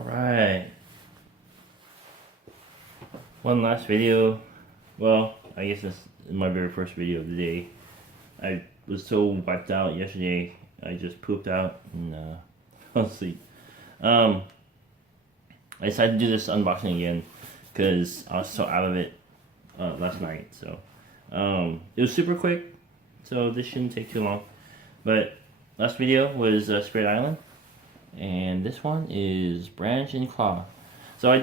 Alright. One last video. Well, I guess this is my very first video of the day. I was so wiped out yesterday, I just pooped out and fell asleep. I decided to do this unboxing again because I was so out of it last night. So it was super quick, so this shouldn't take too long. But last video was Spirit Island, and this one is Branch and Claw. So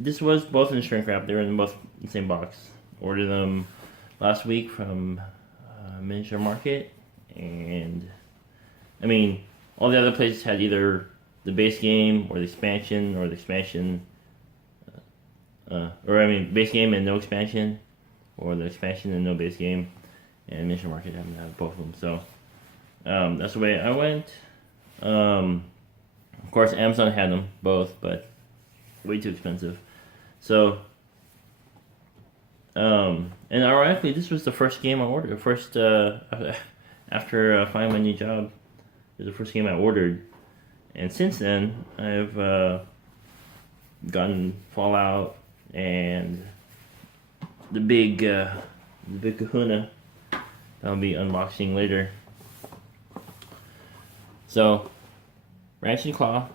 this was both in shrink wrap. They were in both the same box. Ordered them last week from Miniature Market, and I mean, all the other places had either the base game or the expansion, or the expansion, base game and no expansion, or the expansion and no base game. And Miniature Market happened to have both of them, so that's the way I went. Of course, Amazon had them both, but way too expensive. So, and ironically, this was the first game I ordered. After finding my new job, it was the first game I ordered. And since then, I've gotten Fallout and the big kahuna that I'll be unboxing later. So, Branch and Claw.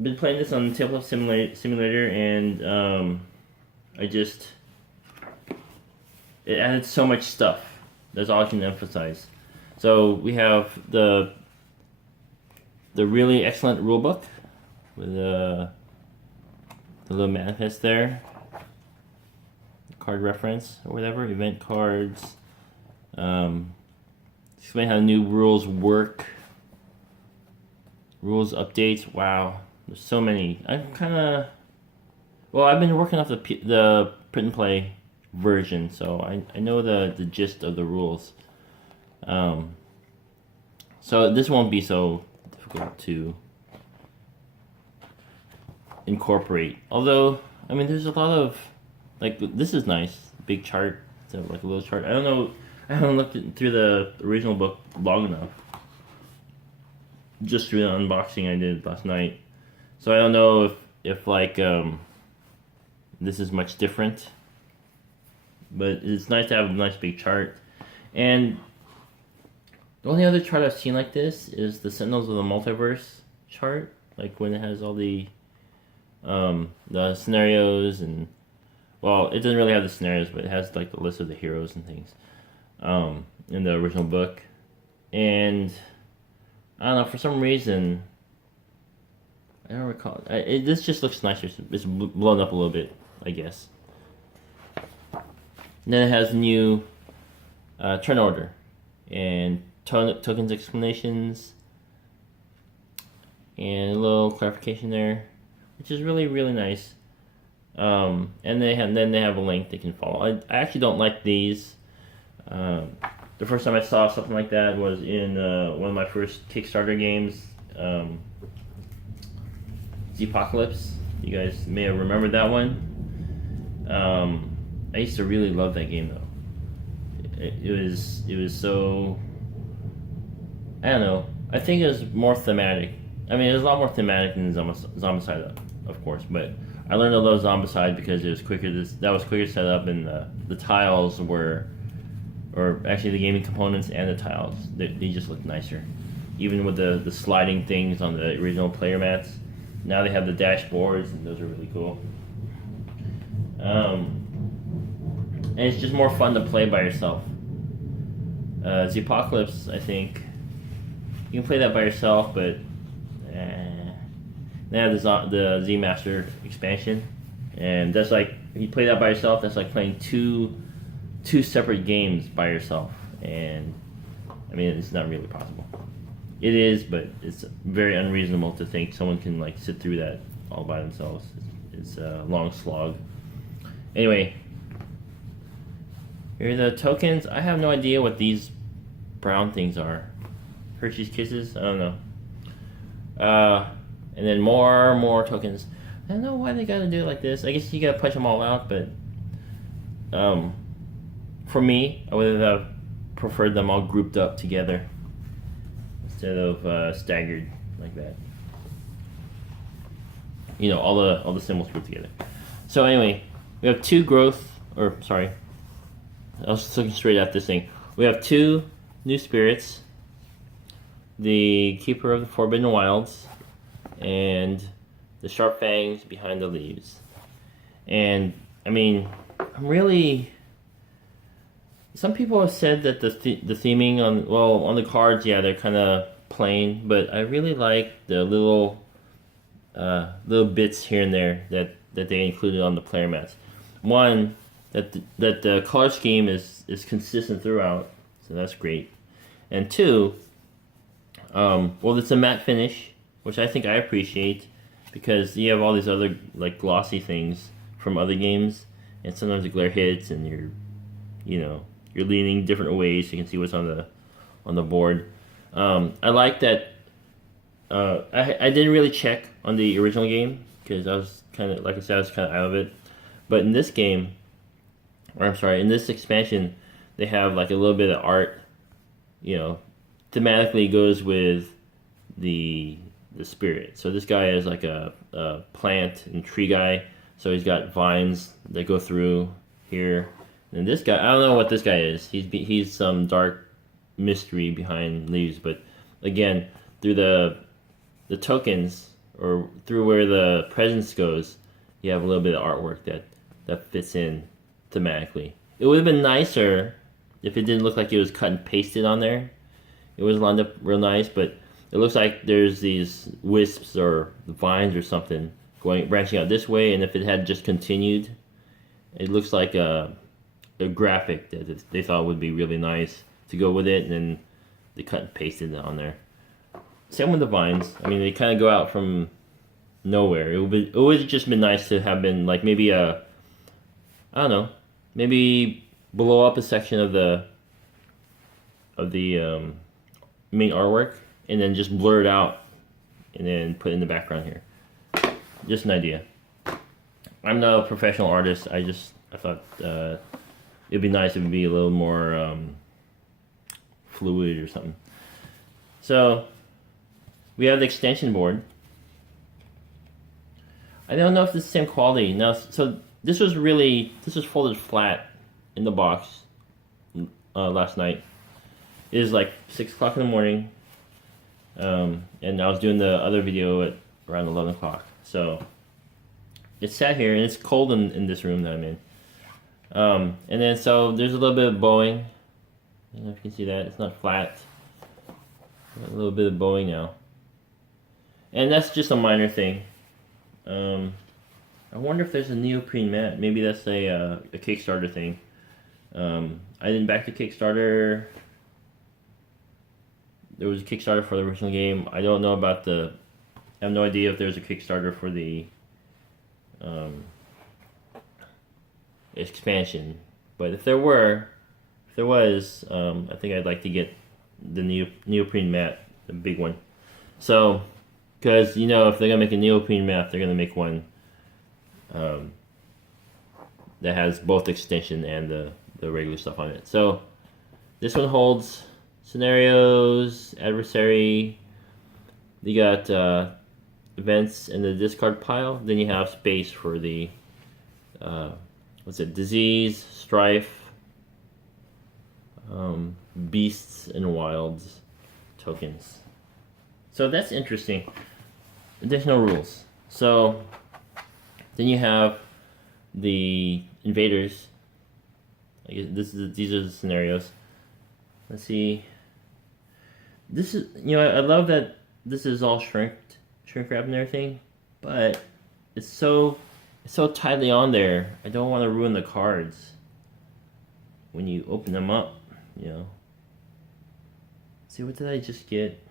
Been playing this on Tabletop Simulator, and it added so much stuff. That's all I can emphasize. So we have the really excellent rulebook with the little manifest there, card reference or whatever, event cards. Explain how the new rules work. Rules updates. Wow, there's so many. I've been working off the print and play version, so I know the gist of the rules. So this won't be so difficult to incorporate. Although, I mean, there's a lot of, like, this is nice, big chart, so like a little chart. I don't know, I haven't looked through the original book long enough. Just through the unboxing I did last night. So I don't know if this is much different. But it's nice to have a nice big chart. And the only other chart I've seen like this is the Sentinels of the Multiverse chart. Like when it has all the scenarios and, well, it doesn't really have the scenarios, but it has like the list of the heroes and things in the original book. And I don't know, for some reason, I don't recall. This just looks nicer. It's blown up a little bit, I guess. And then it has new turn order and tokens explanations and a little clarification there, which is really, really nice. And then they have a link they can follow. I actually don't like these. The first time I saw something like that was in one of my first Kickstarter games, Apocalypse. You guys may have remembered that one. I used to really love that game though. It was so, I don't know. I think it was more thematic. I mean, it was a lot more thematic than Zombicide, of course. But I learned to love Zombicide because it was quicker. That was quicker set up, and the tiles were. Or actually the gaming components and the tiles, they just look nicer. Even with the sliding things on the original player mats. Now they have the dashboards, and those are really cool. And it's just more fun to play by yourself. The Apocalypse, I think, you can play that by yourself, but they have the Z Master expansion. And that's like, if you play that by yourself, that's like playing two separate games by yourself, and I mean, it's not really possible. It is, but it's very unreasonable to think someone can like sit through that all by themselves. It's a long slog. Anyway, here are the tokens. I have no idea what these brown things are. Hershey's Kisses? I don't know. And then more tokens. I don't know why they gotta do it like this. I guess you gotta punch them all out, but for me, I would have preferred them all grouped up together instead of staggered like that. you know, all the symbols put together. So anyway, we have two growth, or sorry, I was looking straight at this thing. We have two new spirits, the Keeper of the Forbidden Wilds, and the Sharp Fangs behind the leaves. And I mean, I'm really. Some people have said that the theming on the cards, yeah, they're kind of plain, but I really like the little bits here and there that they included on the player mats. One, that the color scheme is consistent throughout, so that's great. And two, well, it's a matte finish, which I think I appreciate, because you have all these other like glossy things from other games, and sometimes the glare hits and you're leaning different ways so you can see what's on the board. I like that. I didn't really check on the original game because I was kind of, like I said, I was kind of out of it. But in this game, or I'm sorry, in this expansion, they have like a little bit of art. You know, thematically goes with the spirit. So this guy is like a plant and tree guy. So he's got vines that go through here. And this guy, I don't know what this guy is. He's some dark mystery behind leaves. But again, through the tokens, or through where the presence goes, you have a little bit of artwork that fits in thematically. It would have been nicer if it didn't look like it was cut and pasted on there. It was lined up real nice, but it looks like there's these wisps or vines or something branching out this way. And if it had just continued, it looks like a graphic that they thought would be really nice to go with it, and then they cut and pasted it on there. Same with the vines. I mean, they kind of go out from nowhere. It would have just been nice to have been like maybe I don't know, maybe blow up a section of the main artwork and then just blur it out and then put it in the background here. Just an idea. I'm not a professional artist. I thought it'd be nice if it'd be a little more fluid or something. So we have the extension board. I don't know if it's the same quality. Now, so this was folded flat in the box last night. It is like 6 o'clock in the morning, and I was doing the other video at around 11 o'clock. So it sat here, and it's cold in this room that I'm in. And then so there's a little bit of bowing. I don't know if you can see that. It's not flat. A little bit of bowing now. And that's just a minor thing. I wonder if there's a neoprene mat. Maybe that's a Kickstarter thing. I didn't back the Kickstarter. There was a Kickstarter for the original game. I don't know about I have no idea if there's a Kickstarter for the expansion. But if there was, I think I'd like to get the neoprene mat, the big one. So, because, if they're going to make a neoprene mat, they're going to make one that has both extension and the regular stuff on it. So, this one holds scenarios, adversary. You got events in the discard pile. Then you have space for the disease, strife, beasts and wilds tokens. So that's interesting. Additional rules. So then you have the invaders. I guess these are the scenarios. Let's see. This is, I love that this is all shrink wrapped and everything, but it's so tightly on there. I don't want to ruin the cards when you open them up. See, what did I just get?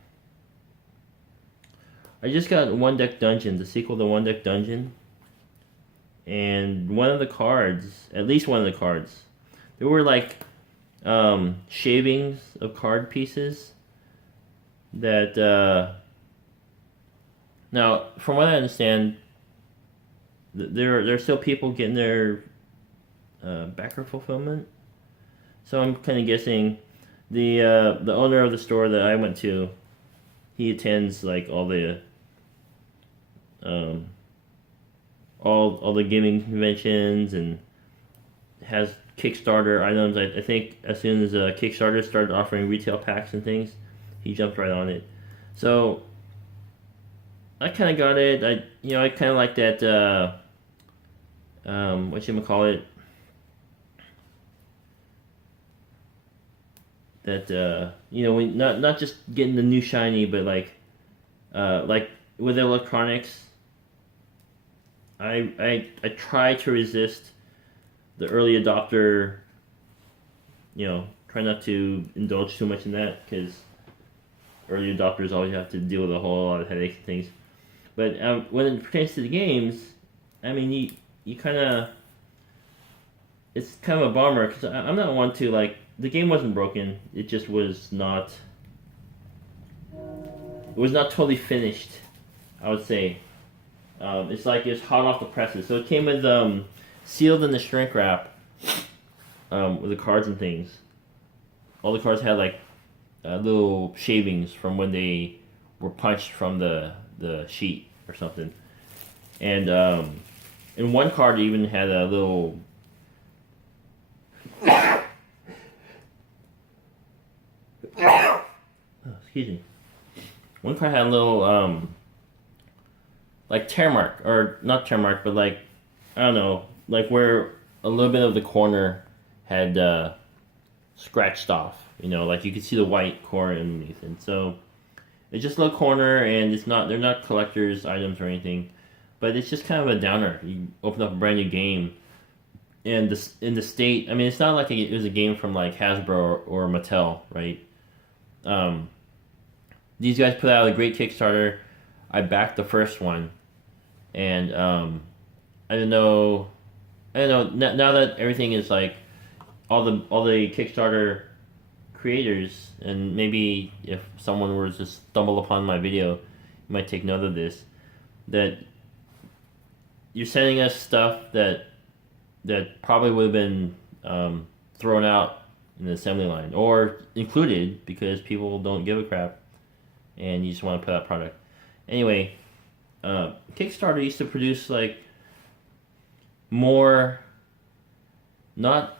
I just got One Deck Dungeon, the sequel to One Deck Dungeon, and one of the cards, at least one of the cards, there were like shavings of card pieces that now, from what I understand, there are still people getting their backer fulfillment. So I'm kind of guessing the owner of the store that I went to, he attends like all the all the gaming conventions, and has Kickstarter items. I think as soon as Kickstarter started offering retail packs and things, he jumped right on it. So I kind of got it. I kind of like that. What you call it? That when not just getting the new shiny, but like with electronics, I try to resist the early adopter. Try not to indulge too much in that, because early adopters always have to deal with a whole lot of headaches and things. But when it pertains to the games, I mean, you kind of, it's kind of a bummer, because I'm not one to, like, the game wasn't broken. It just was not, totally finished, I would say. It's like it's hot off the presses. So it came with sealed in the shrink wrap, with the cards and things. All the cards had like little shavings from when they were punched from the sheet or something. And in one card, it even had a little. Excuse me. One card had a little like tear mark, or not tear mark, but like, I don't know, like where a little bit of the corner had scratched off. Like you could see the white core underneath, and so it's just a little corner, and they're not collector's items or anything, but it's just kind of a downer. You open up a brand new game, and in the state, I mean, it's not like it was a game from like Hasbro or Mattel, right? These guys put out a great Kickstarter. I backed the first one, and I don't know. Now that everything is like all the Kickstarter creators, and maybe if someone were to just stumble upon my video, you might take note of this, that you're sending us stuff that probably would have been thrown out in the assembly line, or included because people don't give a crap and you just want to put out product. Anyway, Kickstarter used to produce like more, not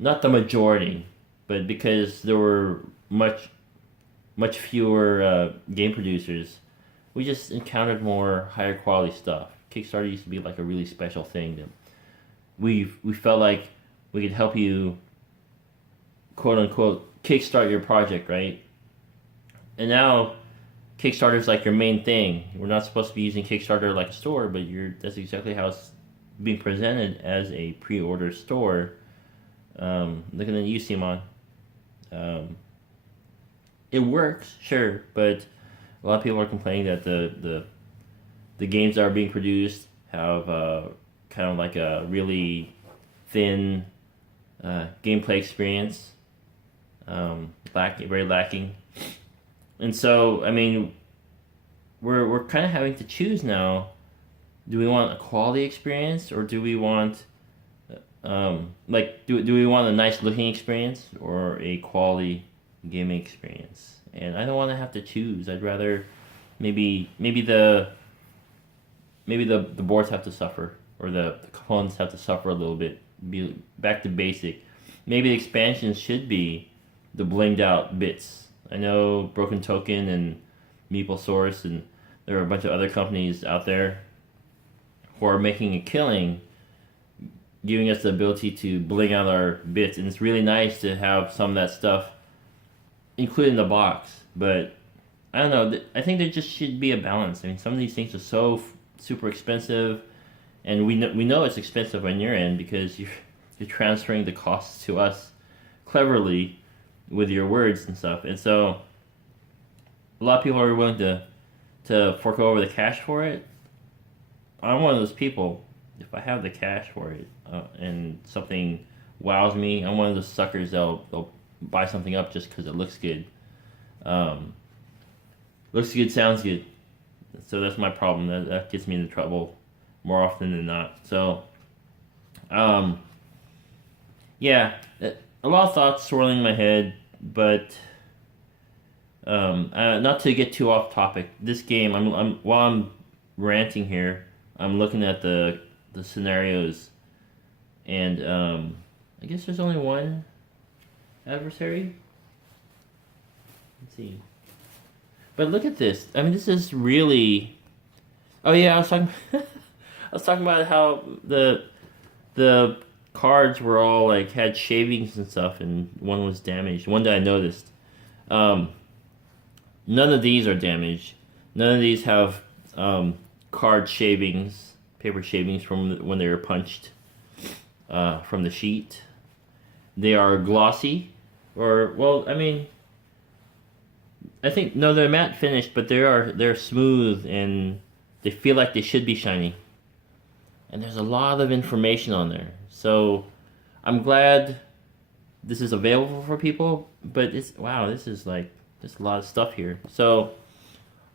the majority, but because there were much fewer game producers, we just encountered more higher quality stuff. Kickstarter used to be like a really special thing that we felt like we could help you, quote unquote, kickstart your project, right? And now Kickstarter is like your main thing. We're not supposed to be using Kickstarter like a store, but that's exactly how it's being presented, as a pre-order store. Looking at you, Simon. It works, sure, but a lot of people are complaining that the games that are being produced have kind of like a really thin gameplay experience, very lacking. And so, I mean, we're kind of having to choose now. Do we want a quality experience, or do we want do we want a nice looking experience or a quality gaming experience? And I don't want to have to choose. I'd rather maybe the boards have to suffer, or the components have to suffer a little bit. Be back to basic. Maybe the expansions should be the blinged out bits. I know Broken Token and Meeple Source, and there are a bunch of other companies out there who are making a killing, giving us the ability to bling out our bits, and it's really nice to have some of that stuff included in the box. But I don't know. I think there just should be a balance. I mean, some of these things are so super expensive, and we know it's expensive on your end because you're transferring the costs to us cleverly with your words and stuff. And so a lot of people are willing to fork over the cash for it. I'm one of those people. If I have the cash for it and something wows me, I'm one of those suckers that'll buy something up just because it looks good. Looks good, sounds good. So that's my problem. That gets me into trouble more often than not. So, yeah, a lot of thoughts swirling in my head, but not to get too off topic. This game, while I'm ranting here, I'm looking at the scenarios, and I guess there's only one adversary. Let's see. But look at this. I mean, this is really. Oh yeah, I was talking. I was talking about how the cards were all like had shavings and stuff, and one was damaged. One that I noticed. None of these are damaged. None of these have card shavings, paper shavings from when they were punched from the sheet. They are glossy, or well, I mean, I think no, they're matte finished, but they're smooth and they feel like they should be shiny. And there's a lot of information on there, so I'm glad this is available for people. But it's wow, this is like there's a lot of stuff here. So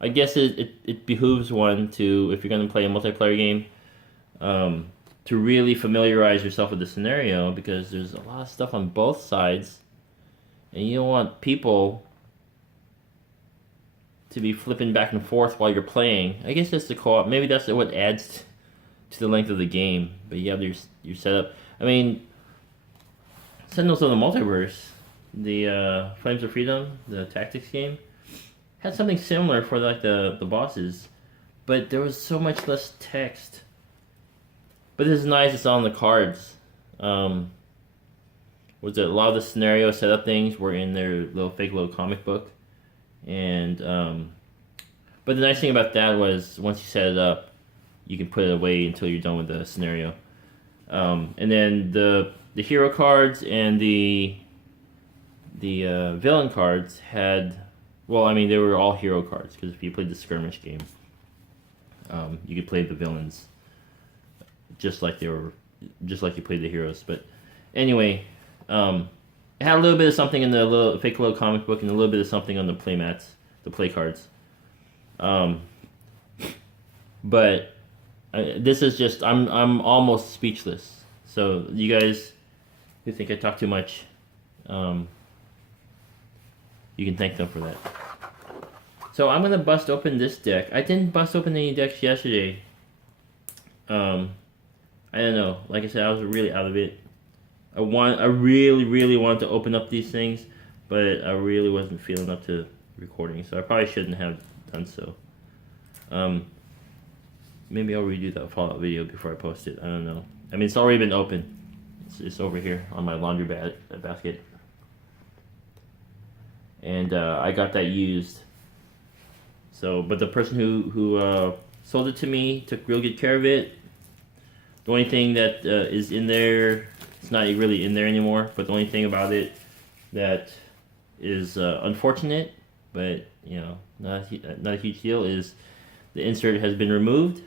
I guess it behooves one to, if you're going to play a multiplayer game, to really familiarize yourself with the scenario, because there's a lot of stuff on both sides, and you don't want people to be flipping back and forth while you're playing. I guess that's the co-op. Maybe that's what adds to the length of the game. But you have your setup. I mean, Sentinels of the Multiverse, the Flames of Freedom, the tactics game, had something similar for like the bosses, but there was so much less text. But this is nice. It's on the cards. Was it a lot of the scenario setup things were in their little comic book, and but the nice thing about that was once you set it up, you can put it away until you're done with the scenario. And then the hero cards and the villain cards had, well, I mean, they were all hero cards, because if you played the skirmish game, you could play the villains just like you played the heroes. But anyway, it had a little bit of something in the little comic book, and a little bit of something on the play mats, the play cards. But this is just, I'm almost speechless. So you guys who think I talk too much, you can thank them for that. So I'm gonna bust open this deck. I didn't bust open any decks yesterday. I don't know. Like I said, I was really out of it. I really wanted to open up these things, but I really wasn't feeling up to recording, so I probably shouldn't have done so. Maybe I'll redo that Fallout video before I post it. I don't know. I mean, it's already been open. It's over here on my laundry basket. And I got that used. So, but the person who sold it to me took real good care of it. The only thing that is in there, it's not really in there anymore, but the only thing about it that is unfortunate, but you know, not a huge deal, is the insert has been removed.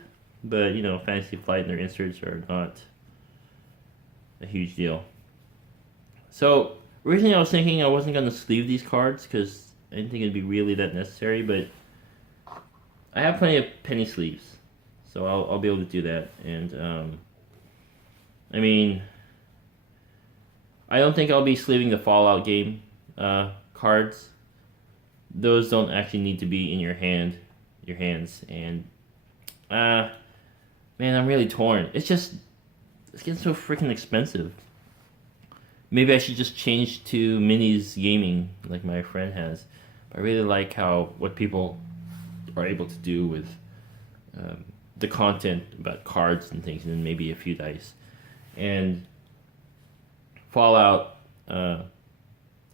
But you know, Fantasy Flight and their inserts are not a huge deal. So originally I was thinking I wasn't going to sleeve these cards because I didn't think it'd be really that necessary, but I have plenty of penny sleeves, so I'll be able to do that. And I mean, I don't think I'll be sleeving the Fallout game cards. Those don't actually need to be in your hands. And man, I'm really torn. It's getting so freaking expensive. Maybe I should just change to minis gaming like my friend has. I really like what people are able to do with the content about cards and things, and then maybe a few dice. And Fallout, I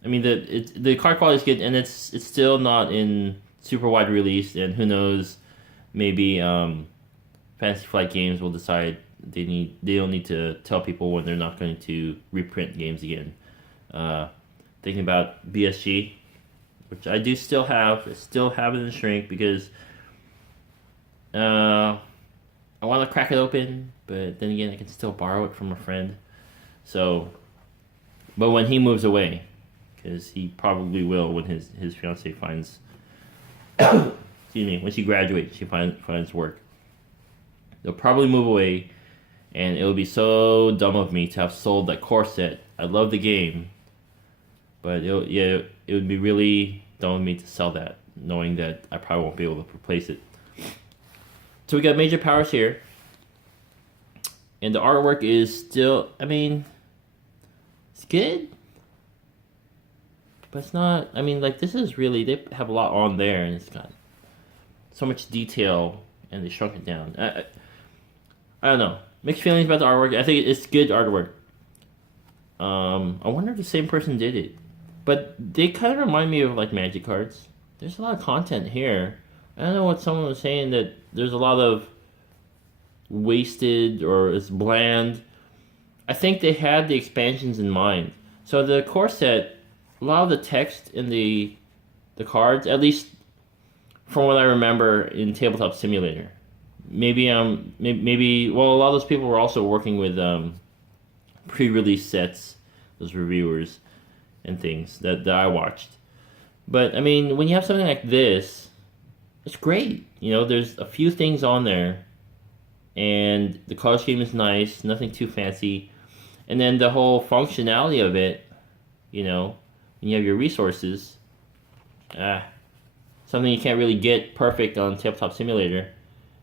mean, the card quality is good, and it's still not in super wide release, and who knows, maybe Fantasy Flight Games will decide they don't need to tell people when they're not going to reprint games again. Thinking about BSG, which I do still have. I still have it in shrink because I want to crack it open, but then again, I can still borrow it from a friend. So, but when he moves away, because he probably will when his fiance finds, excuse me, when she graduates, she finds work. They'll probably move away, and it would be so dumb of me to have sold that core set. I love the game, but it would be really dumb of me to sell that, knowing that I probably won't be able to replace it. So we got major powers here. and the artwork is still, I mean, it's good, but it's not, I mean, like, this is really, they have a lot on there, and it's got so much detail, and they shrunk it down. I don't know. Mixed feelings about the artwork. I think it's good artwork. I wonder if the same person did it. But they kind of remind me of, like, Magic cards. There's a lot of content here. I don't know what someone was saying, that there's a lot of wasted or it's bland. I think they had the expansions in mind. So the core set, a lot of the text in the cards, at least from what I remember in Tabletop Simulator. Maybe well, a lot of those people were also working with pre-release sets, those reviewers and things that I watched. But I mean, when you have something like this, it's great. You know, there's a few things on there, and the color scheme is nice, nothing too fancy. And then the whole functionality of it, you know, when you have your resources, something you can't really get perfect on Tabletop Simulator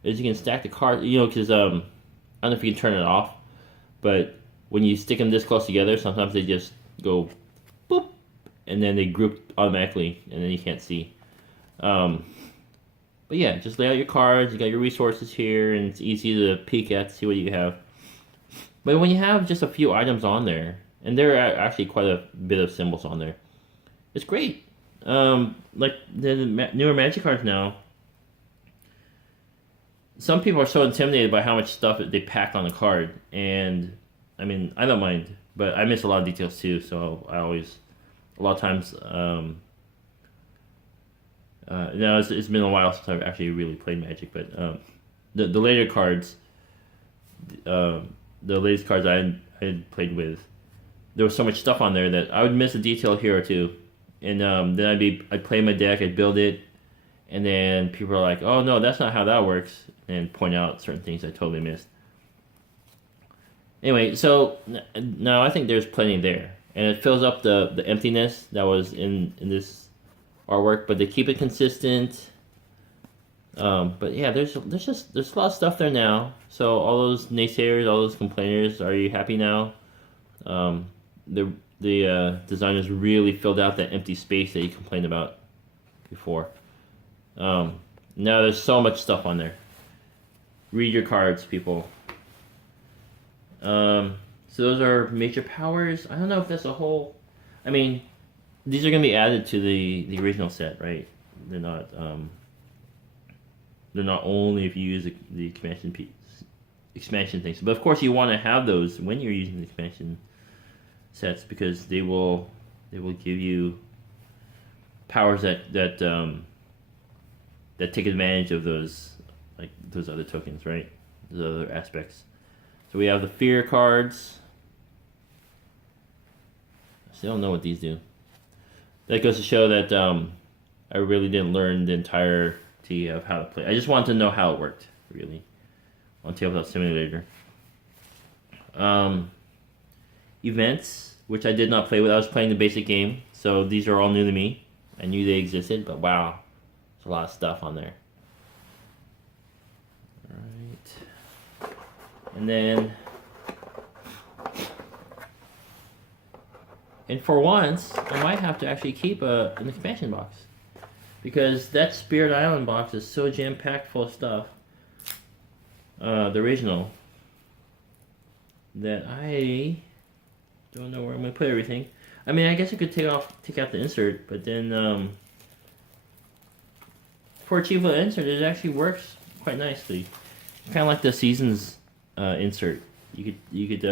is you can stack the cards, you know, because I don't know if you can turn it off, but when you stick them this close together, sometimes they just go boop, and then they group automatically, and then you can't see. But yeah, just lay out your cards, you got your resources here, and it's easy to peek at to see what you have. But when you have just a few items on there, and there are actually quite a bit of symbols on there, it's great. Like the newer Magic cards now, some people are so intimidated by how much stuff they pack on the card, and I mean, I don't mind, but I miss a lot of details too, so I always, a lot of times, now it's been a while since I've actually really played Magic, but the later cards, the latest cards I had played with, there was so much stuff on there that I would miss a detail here or two, and then I'd play my deck, I'd build it, and then people are like, "Oh no, that's not how that works," and point out certain things I totally missed. Anyway, so now I think there's plenty there, and it fills up the emptiness that was in this artwork, but they keep it consistent. But yeah, there's a lot of stuff there now. So all those naysayers, all those complainers, are you happy now? The designers really filled out that empty space that you complained about before. Now there's so much stuff on there. Read your cards, people. So those are major powers. I don't know if that's a whole. I mean, these are going to be added to the original set, right? They're not. They're not only if you use the expansion things, but of course you want to have those when you're using the expansion sets, because they will give you powers that take advantage of those, like those other tokens, right? Those other aspects. So we have the fear cards. I still don't know what these do. That goes to show that I really didn't learn the entirety of how to play. I just wanted to know how it worked, really, on Tabletop Simulator. Events, which I did not play with. I was playing the basic game, so these are all new to me. I knew they existed, but wow, there's a lot of stuff on there. Alright. And then, and for once, I might have to actually keep an expansion box, because that Spirit Island box is so jam-packed full of stuff, the original, that I don't know where I'm going to put everything. I mean, I guess I could take out the insert, but then for a cheap little insert, it actually works quite nicely. Kind of like the Seasons insert. You could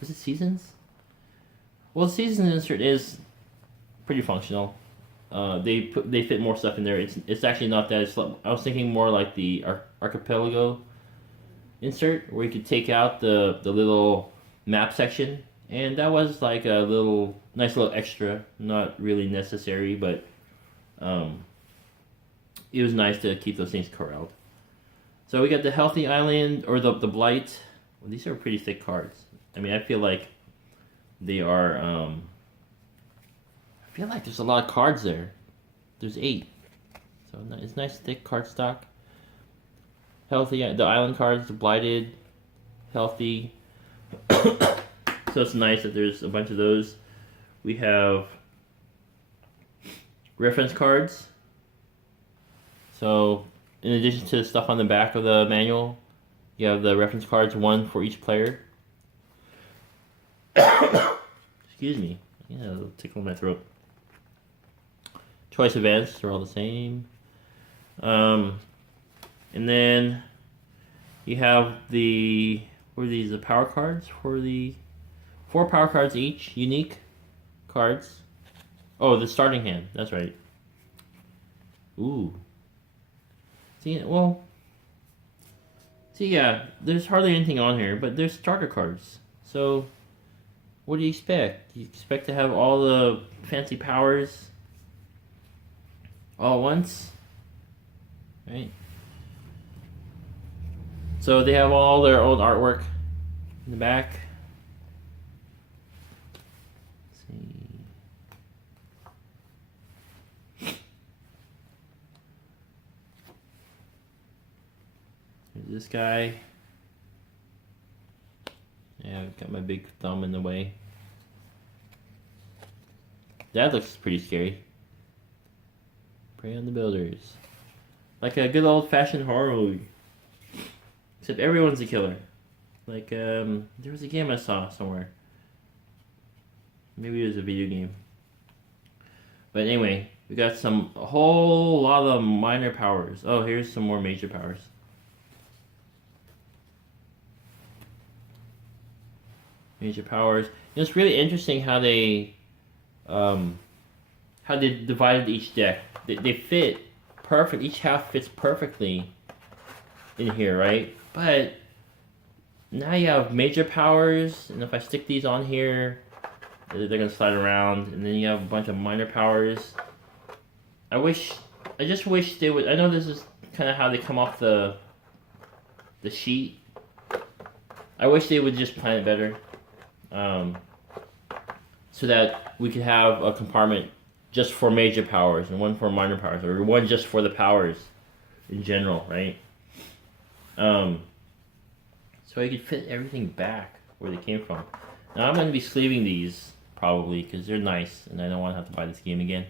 was it Seasons? Well, the Seasons insert is pretty functional. They fit more stuff in there. It's actually not that. I was thinking more like the Archipelago insert, where you could take out the little map section, and that was like a nice little extra, not really necessary, but it was nice to keep those things corralled. So we got the Healthy Island, or the Blight. Well, these are pretty thick cards. I mean, I feel like they are. I feel like there's a lot of cards there. There's 8, so it's nice thick card stock. Healthy, the Island cards, the Blighted, healthy. So it's nice that there's a bunch of those. We have reference cards. So in addition to the stuff on the back of the manual, you have the reference cards, one for each player. Excuse me. Yeah, it'll tickle my throat. Choice events, they're all the same. And then you have the, what are these, the power cards for the 4 power cards each, unique cards. Oh, the starting hand, that's right. Ooh. See, yeah, there's hardly anything on here, but there's starter cards. So, what do you expect? You expect to have all the fancy powers all at once? Right? So they have all their old artwork in the back. Let's see. There's this guy. Yeah, I've got my big thumb in the way. That looks pretty scary. Prey on the Builders. Like a good old-fashioned horror movie. Except everyone's a killer. Like, there was a game I saw somewhere. Maybe it was a video game. But anyway, we got a whole lot of minor powers. Oh, here's some more major powers. Major powers. It's really interesting how they divided each deck. They fit perfect. Each half fits perfectly in here, right? But now you have major powers, and if I stick these on here, they're gonna slide around, and then you have a bunch of minor powers. I just wish they would. I know this is kind of how they come off the sheet. I wish they would just plan it better, so that we could have a compartment just for major powers and one for minor powers, or one just for the powers in general, right? So I could fit everything back where they came from. Now I'm going to be sleeving these probably because they're nice, and I don't want to have to buy this game again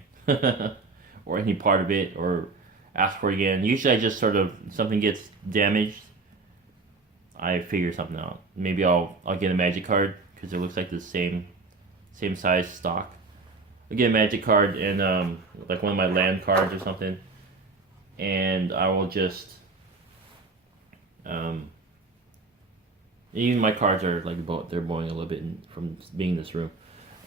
or any part of it or ask for it again. Usually I just sort of, something gets damaged, I figure something out. Maybe I'll get a magic card because it looks like the same size stock. I'll get a magic card and like one of my land cards or something, and I will just even my cards are like they're bowing a little bit from being in this room.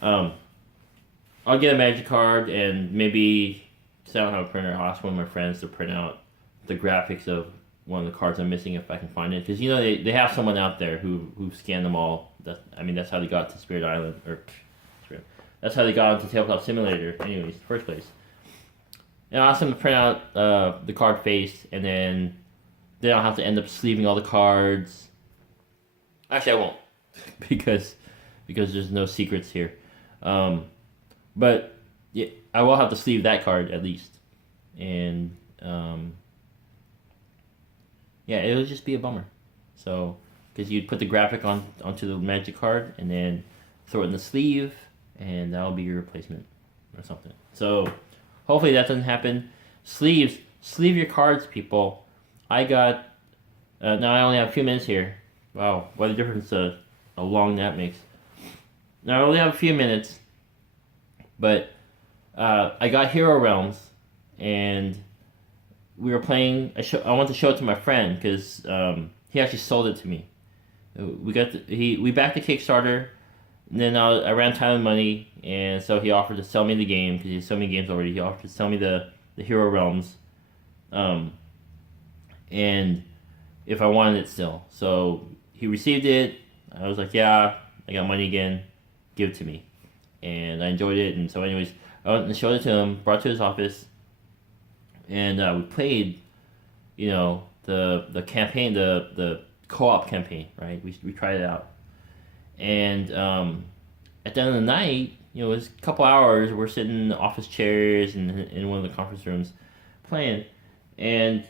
I'll get a magic card and maybe, because I don't have a printer, I'll ask one of my friends to print out the graphics of one of the cards I'm missing if I can find it. Because you know they have someone out there who scanned them all. That's how they got to Spirit Island, or that's how they got into Tabletop Simulator. Anyways, first place. And I asked them to print out the card face, and then they don't have to end up sleeving all the cards. Actually, I won't, because there's no secrets here. But yeah, I will have to sleeve that card at least, and yeah, it'll just be a bummer. So, because you'd put the graphic onto the magic card and then throw it in the sleeve, and that'll be your replacement or something. So, hopefully that doesn't happen. Sleeves, sleeve your cards, people. I got. Now I only have a few minutes here. Wow, what a difference a long nap makes. Now I only have a few minutes, but I got Hero Realms, and we were playing. I want to show it to my friend because he actually sold it to me. We backed the Kickstarter, and then I ran time and money, and so he offered to sell me the game because he has so many games already. He offered to sell me the Hero Realms, and if I wanted it still. So he received it. I was like, yeah, I got money again. Give it to me. And I enjoyed it. And so anyways, I went and showed it to him, brought it to his office. And we played, the campaign, the co-op campaign, right? We tried it out. And at the end of the night, it was a couple hours. We're sitting in the office chairs and in one of the conference rooms playing. And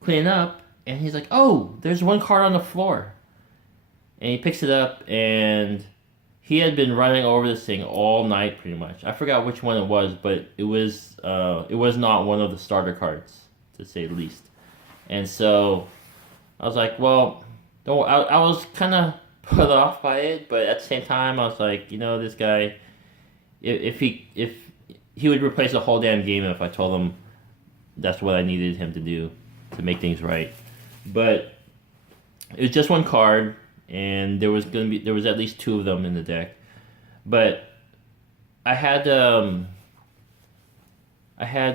cleaning up, and he's like, "Oh, there's one card on the floor," and he picks it up, and he had been running over this thing all night, pretty much. I forgot which one it was, but it was not one of the starter cards, to say the least. And so I was like, well, don't. I was kind of put off by it, but at the same time, I was like, this guy, if he would replace the whole damn game if I told him that's what I needed him to do to make things right. But it was just one card, and there was at least two of them in the deck. But I had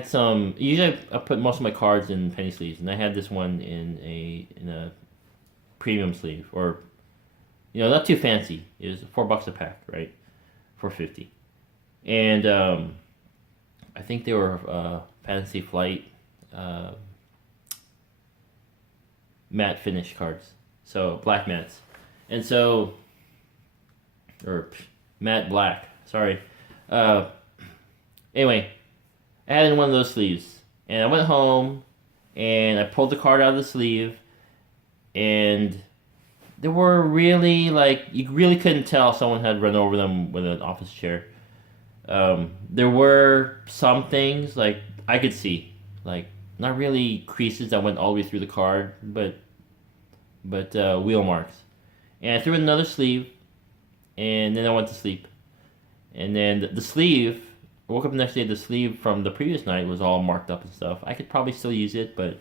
some. Usually, I put most of my cards in penny sleeves, and I had this one in a premium sleeve, or not too fancy. It was $4 a pack, right? $4.50, and I think they were Fantasy Flight matte finish cards, so black mattes, and so or matte black. Sorry. Anyway, I had in one of those sleeves, and I went home, and I pulled the card out of the sleeve, and there were really, you really couldn't tell someone had run over them with an office chair. There were some things, I could see, not really creases that went all the way through the card, but wheel marks. And I threw in another sleeve, and then I went to sleep. And then the sleeve, I woke up the next day, the sleeve from the previous night was all marked up and stuff. I could probably still use it, but,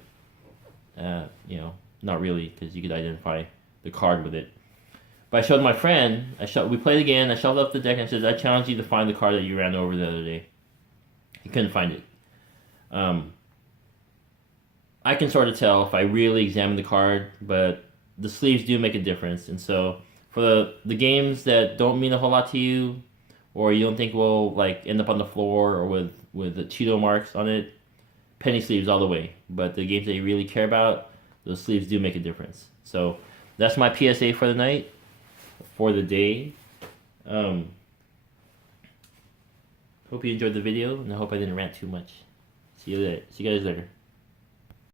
not really, because you could identify the card with it. But I showed my friend, we played again, I shuffled up the deck and I said, I challenge you to find the card that you ran over the other day. He couldn't find it. I can sort of tell if I really examine the card, but the sleeves do make a difference. And so for the games that don't mean a whole lot to you, or you don't think will end up on the floor or with the Cheeto marks on it, penny sleeves all the way. But the games that you really care about, those sleeves do make a difference. So that's my PSA for the night, for the day. Hope you enjoyed the video, and I hope I didn't rant too much. See you guys later.